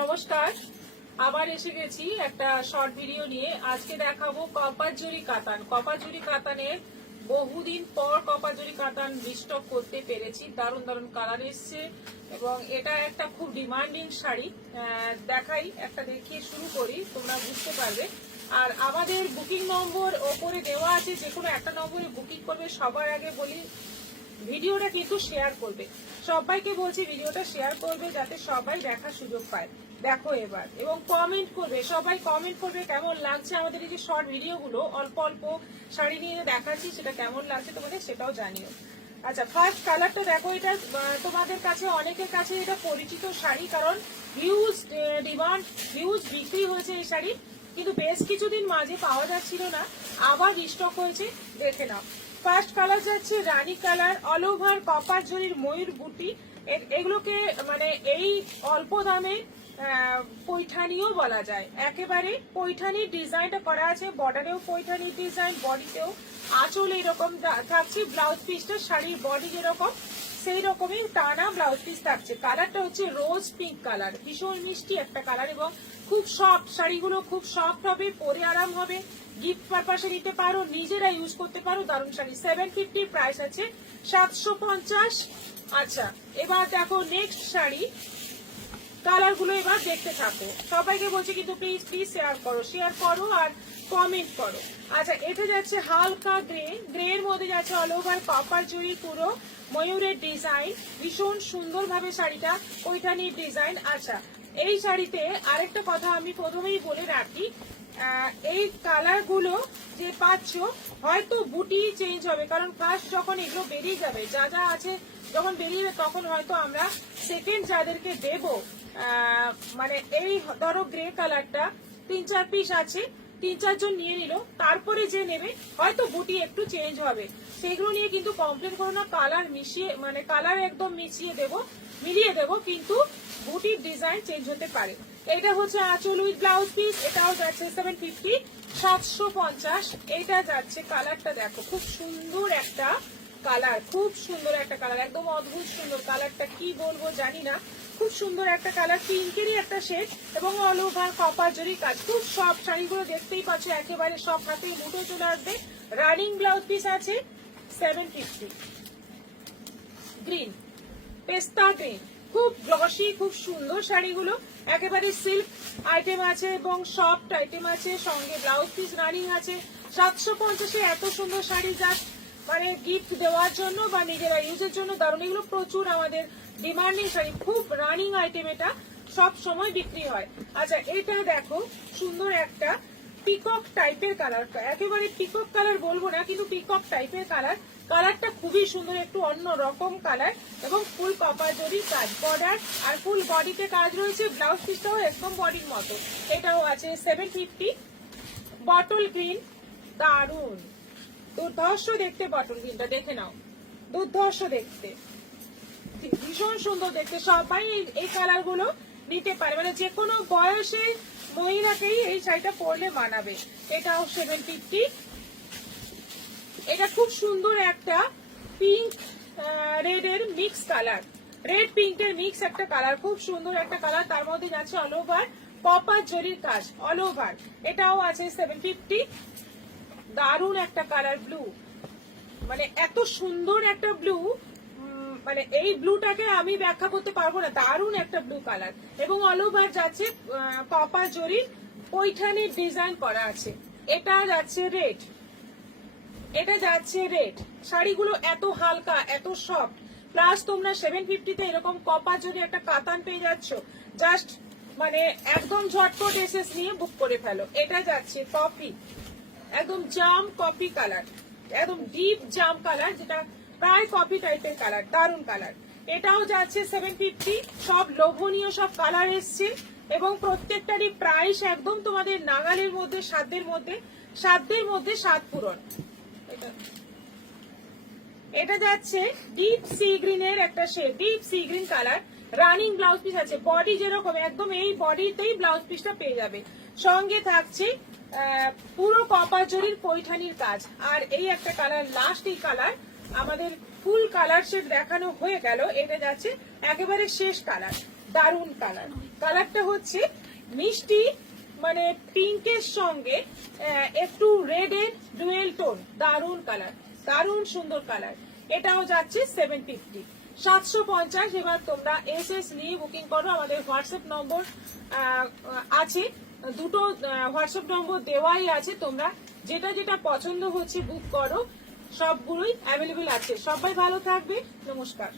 নমস্কার, আবার এসে গেছি একটা শর্ট ভিডিও নিয়ে। আজকে দেখাবো কপারজরি কাতান। কপারজরি কাতানের বহুদিন পর কপারজরি কাতান রিস্টক করতে পেরেছি। দারুণ দারুণ কালার এসছে এবং এটা একটা খুব ডিমান্ডিং শাড়ি। দেখাই, একটা দেখিয়ে শুরু করি, তোমরা বুঝতে পারবে। আর আমাদের বুকিং নম্বর ওপরে দেওয়া আছে, যে কোনো একটা নম্বরে বুকিং করবে। সবার আগে বলি ভিডিওটা কিন্তু শেয়ার করবে, সবাইকে বলছি ভিডিওটা শেয়ার করবে যাতে সবাই দেখার সুযোগ পায়। দেখো এবার, এবং কমেন্ট করবে, সবাই কমেন্ট করবে কেমন লাগছে আমাদের এই যে শর্ট ভিডিওগুলো, অল্প অল্প শাড়ি নিয়ে দেখাচ্ছি, সেটা কেমন লাগছে তোমাদের সেটাও জানিও। আচ্ছা, ফার্স্ট কালারটা দেখো। এটা তোমাদের কাছে, অনেকের কাছে এটা পরিচিত শাড়ি, কারণ হিউজ ডিমান্ড, হিউজ বিক্রি হয়েছে এই শাড়ি, কিন্তু বেশ কিছুদিন মাঝে পাওয়া যাচ্ছিল না, আবার রিস্টক হয়েছে। দেখে নাও, ফার্স্ট কালার যাচ্ছে রানী কালার, অল ওভার কপার জরির ময়ূর বুটি। এগুলোকে মানে এই অল্প দামে পৈঠানিও বলা যায়। একেবারে পৈঠানির ডিজাইনটা করা আছে, বর্ডারেও পৈঠানির ডিজাইন, বডিতেও আঁচল এইরকম থাকছে। ব্লাউজ পিসটা শাড়ির বডি যেরকম সেই রকমই টানা ব্লাউজ পিস থাকছে। কালারটা হচ্ছে রোজ পিঙ্ক কালার, ভীষণ মিষ্টি একটা কালার এবং খুব সফট। শাড়িগুলো খুব সফট হবে, পরে আরাম হবে, গিফট পারপাসে নিতে পারো, নিজেরা ইউজ করতে পারো। দারুণ শাড়ি। 750 প্রাইস আছে, 750। আচ্ছা, এবার দেখো নেক্সট শাড়ি। কালার গুলো এবার দেখতে থাকো। সবাইকে বলছি কিন্তু প্লিজ প্লিজ শেয়ার করো আর কমেন্ট করো। আচ্ছা, এটা যাচ্ছে হালকা গ্রে, গ্রে এর মধ্যে যাচ্ছে অল ওভার কপার জরি, পুরো ময়ূরের ডিজাইন, ভীষণ সুন্দর ভাবে শাড়িটা ওইখানের ডিজাইন। আচ্ছা, এই শাড়িতে আরেকটা কথা আমি প্রথমেই বলে রাখি, এই কালার গুলো যে পাচ্ছ হয়তো বুটি চেঞ্জ হবে, কারণ ফার্স্ট যখন এগুলো বেরিয়ে যাবে, যা যা আছে যখন বেরিয়ে যাবে, তখন হয়তো আমরা সেকেন্ড যাদেরকে দেব, মানে এই ধরো গ্রে কালারটা 3-4 পিস আছে, 3-4 জন নিয়ে নিল, তারপরে যে নেবে হয়তো বুটি একটু চেঞ্জ হবে। সেগুলো নিয়ে কিন্তু কমপ্লেন করো না। কালার মিশিয়ে, মানে কালার একদম মিলিয়ে দেবো, কিন্তু বুটির ডিজাইন চেঞ্জ হতে পারে। এটা হচ্ছে আঁচল উইথ ব্লাউজ পিস, এটাও যাচ্ছে 750, 750। এটা যাচ্ছে, কালারটা দেখো, খুব সুন্দর একটা কালার, খুব সুন্দর একটা কালার, একদম অদ্ভুত সুন্দর কালারটা, কি বলবো জানি না, খুব সুন্দর একটা কালার, পিঙ্কেরই একটা শেড এবং অল ওভার কপার জরি কাজ। খুব সব শাড়িগুলো দেখতেই পাচ্ছ, একেবারে সব হাতে মুঠো চলে আসবে। রানিং ব্লাউজ পিস আছে 750। গ্রিন, পেস্তা গ্রিন, খুব গ্লসি, খুব সুন্দর শাড়িগুলো, একেবারে সিল্ক আইটেম আছে এবং সফট আইটেম আছে, সঙ্গে ব্লাউজ পিস রানিং আছে। 750-এ এত সুন্দর শাড়ি জাস্ট মানে গিফট দেওয়ার জন্য বা নিজেরা ইউজের জন্য দারুণ। এগুলো প্রচুর আমাদের ডিমান্ডিং শাড়ি, খুব রানিং আইটেম, এটা সব সময় বিক্রি হয়। আচ্ছা, এটা দেখো, সুন্দর একটা পিকক টাইপের কালার, একেবারে পিকক কালার বলবো না, কিন্তু পিকক টাইপের কালার। কালারটা খুবই সুন্দর, একটু অন্য রকম কালার এবং ফুল কপার জরি কাজ, বর্ডার আর ফুল বডিতে কাজ রয়েছে। ব্লাউজ পিসটাও একদম বডির মতো। এটাও আছে 750। বটল গ্রিন, দারুণ দুর্ধর্ষ দেখতে, বটল গ্রিনটা দেখে নাও, দুর্ধর্ষ দেখতে, ভীষণ সুন্দর দেখতে। সবাই এই কালার গুলো নিতে পারে, মানে যে কোনো বয়সে মহিলাকেই এই শাড়িটা পরলে মানাবে। এটাও 750। এটা খুব সুন্দর একটা পিঙ্ক রেড এর মিক্স কালার, রেড পিঙ্ক এর মিক্স একটা কালার, খুব সুন্দর একটা কালার। তার মধ্যে যাচ্ছে অল ওভার কপার জরির কাজ, অল ওভার। এটাও আছে 750। দারুণ একটা কালার, ব্লু, মানে এত সুন্দর একটা ব্লু, মানে এই ব্লুটাকে আমি ব্যাখ্যা করতে পারবো না, দারুণ একটা ব্লু কালার এবং অল ওভার যাচ্ছে কপার জরির পৈঠানির ডিজাইন করা আছে। এটা যাচ্ছে রেড, এটা যাচ্ছে রেড। শাড়িগুলো এত হালকা, এত সফট, প্লাস তোমরা 750-তে এরকম কপার জরি একটা কাতান পেয়ে যাচ্ছ, জাস্ট মানে একদম ঝটপট এসএস নিয়ে বুক করে ফেলো। এটা যাচ্ছে কফি, একদম জাম কফি কালার, একদম ডিপ জাম কালার, যেটা প্রায় কফি টাইপের কালার, দারুণ কালার। এটাও যাচ্ছে 750। সব লোভনীয় সব কালার এসছে এবং প্রত্যেকটারই প্রাইস একদম তোমাদের নাগালের মধ্যে, সাধ্যের মধ্যে স্বাদ পূরণ। এটা যাচ্ছে ডিপ সি গ্রিনের একটা shade, deep sea green colour, running blouse piece আছে, বডি যেরকম একদম এই বডিতেই ব্লাউজ পিসটা পেয়ে যাবে। সঙ্গে থাকছে পুরো কপার জরির পৈঠানির কাজ। আর এই একটা কালার, লাস্ট এই কালার, আমাদের ফুল কালার শেড দেখানো হয়ে গেল। এটা যাচ্ছে একেবারে শেষ কালার, দারুণ কালার। কালারটা হচ্ছে মিষ্টি মানে পিঙ্কের সঙ্গে একটু রেড এর ডুয়েল টোন, দারুন কালার, দারুন সুন্দর কালার। এটাও যাচ্ছে 750, 750। এবার তোমরা এসএস নিয়ে বুকিং করো। আমাদের হোয়াটসঅ্যাপ নম্বর আছে, দুটো হোয়াটসঅ্যাপ নম্বর দেওয়াই আছে। তোমরা যেটা যেটা পছন্দ হচ্ছে বুক করো, সবগুলোই অ্যাভেলেবেল আছে। সবাই ভালো থাকবে, নমস্কার।